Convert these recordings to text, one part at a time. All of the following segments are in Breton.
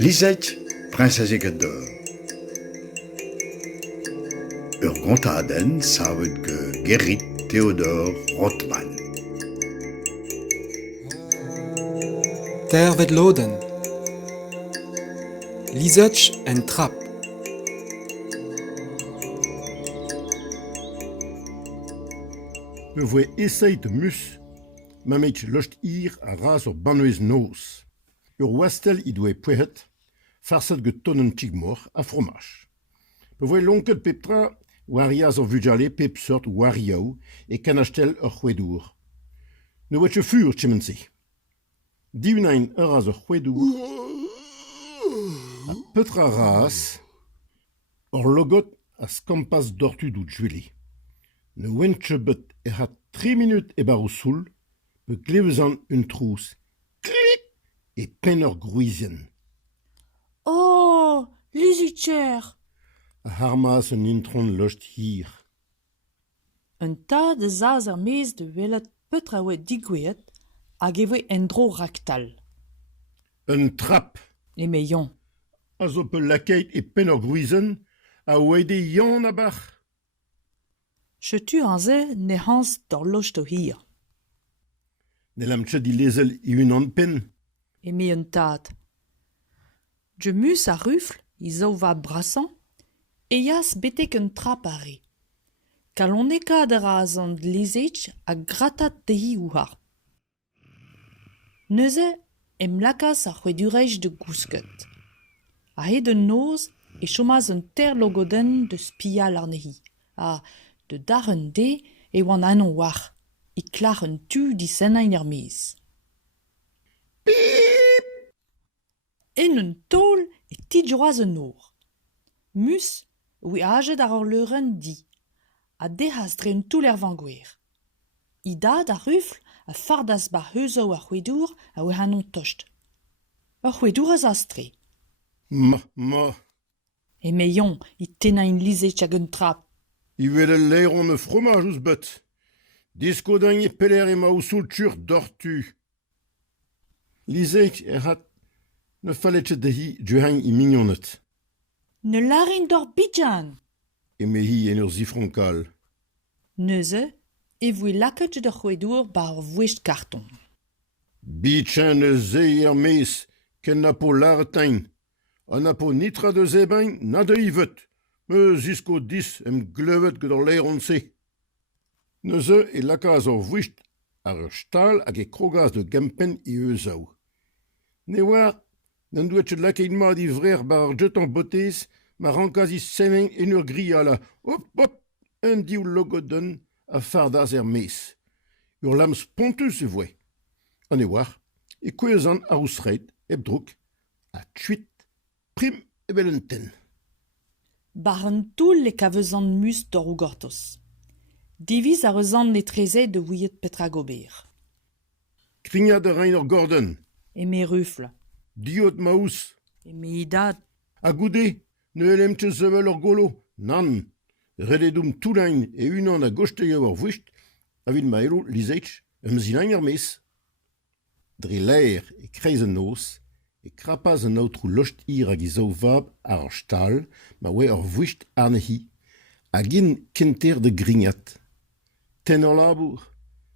Lisette, Prinzessin d'Or. Ur gontaden savet Gerrit Theodor Rothman. Der vet loden. Lisotch en trap. We voe essayt mus, ma meitch locht ir a ras ur banouez noz. Ur wastel I doe pouet, farset get tonnen tigmor a fromage. We voe lonket peptra, wariaz ur vujale pep sort wariao e kanachtel ur c'hwedour. Ne oet fur, tchemense. Diunain ur ras ur c'hwedour, a petra ras, ur logot a skampas dortu dout juele. Ne wentche bet e ha 3 minutes e bar o soul, pe glevezan un trous. Klik! E pen ur gruizien. Oh, Lisitcher! A harmas un intron locht hir. Un ta de zaz ar mez de welet petra oe digouet hag e voe en dro raktal. Un trap. E meion. A zo pe lakeit e pen ur gruizen, a oeide yon a bach. Chetu an ze ne hans d'or locht o hir. Ne lam tche di lezel I un an pen. E me un tad. Je mus a rufl, I zo va brassan, e yas betek un trap a re. Kalon e kad a raz an lizech a gratat de hi ou har. Neuze em lakas ar c'hwedurej de gousket. A he de noz e chomaz un ter logoden de spial ar nehi. A de darren de e oan anon war. I klar un tu di senain er miz. En un tol e tidjoaz un or. Mus, oe ajet ar leuren di. A dehas dre un toul er vangouer. I dad a rufl a fardas bar heuzo ar c'hwedour a oe hanon tocht. Ar c'hwedour a zastre. Ma. E meion, I tenañ lizech hag un trap. I vele leir on e fromage ouz bet. Disko d'an e peler e ma o soul tur dortu. Lizek e hat ne fallet de hi duhain I mignonet. Ne larin d'or bidjan. E me hi en ur zifronkal. Neuze, e voe laket d'ar c'hwedour bar ur vouezh karton. Bitchen e zei er mes, ken na po lartain. An na po nitra de zebain, na de ivet. Me zisko dis em glevet gant ur leir on se. Neuze e lakaz ur vouist ar ur stal hag e krogaz de gempen I euzao. Ne war, n'an doet lakein mat I vrer bar ar jet an botez, ma rankaz I semen en ur griala. Hop, un diou logodon a fardaz er mes. Ur lam sponteus e voe. An e war, e kouezan ar ousret, eb drouk, a tuit, prim e belenten. Bar un toul e kavezan mus d'or ou gortos. Diviz ar euzan netreze de ouiet petra gober. Krignad a rein ur gordon, E me rufl. diot maous, E me idad. a goude, ne elemte zevel ur golo, nan, rededoum toulain e unan a gosteio ur vouist, a vin ma elo lizech, zilain ar mes. Dre laer e kreiz an nos, e krapaz an outrou locht ir hag I zo vab ar stal, ma oe ur vouist arnehi, a gin kenter de grignat. Ten ur labour,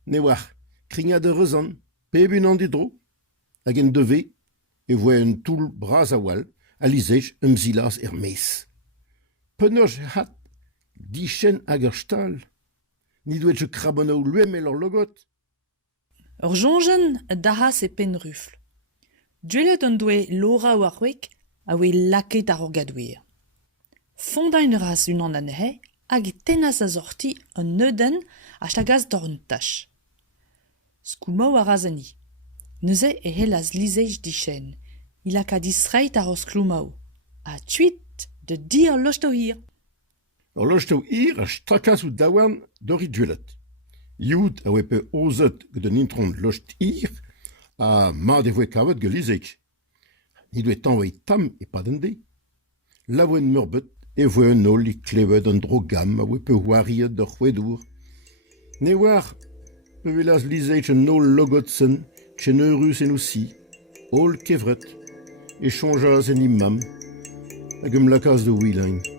ne war, krignat ur euzan, peb unan didro, hag en deve, e voe un toul braz a wal, a lizech zilas er mes. Penoj hat, dichen hag ur stal, ni doet je krabono luemel ur logot. Ur jongen dahas e pen rufl. Duelet an doe lora war c'hwek a oe laket ar orgadouer. Fonda un ras unan an he hag e tennas a sorti un neuden a chagaz d'or un tach. Skoumao a razani. Neuze e hellas lizech dichen. Il a ka disreit ar os kloumao. A tuit de di ar locht o hir. Ur lochto hir a strakas ou daouarn dori duelet. Youd a oe pe ozet gant un intron locht hir, a mat e voe kavet ge lizech. Ni doe tanvei tam e padende. La voe murbet e voe un ol I klevet an dro gam a oe pe wariet d'ur c'hwedour. Ne war, pe velas lizech un ol logotsen, chen eurus en aussi, ol kevret. e chonjas en imam, hag la kas de wilain.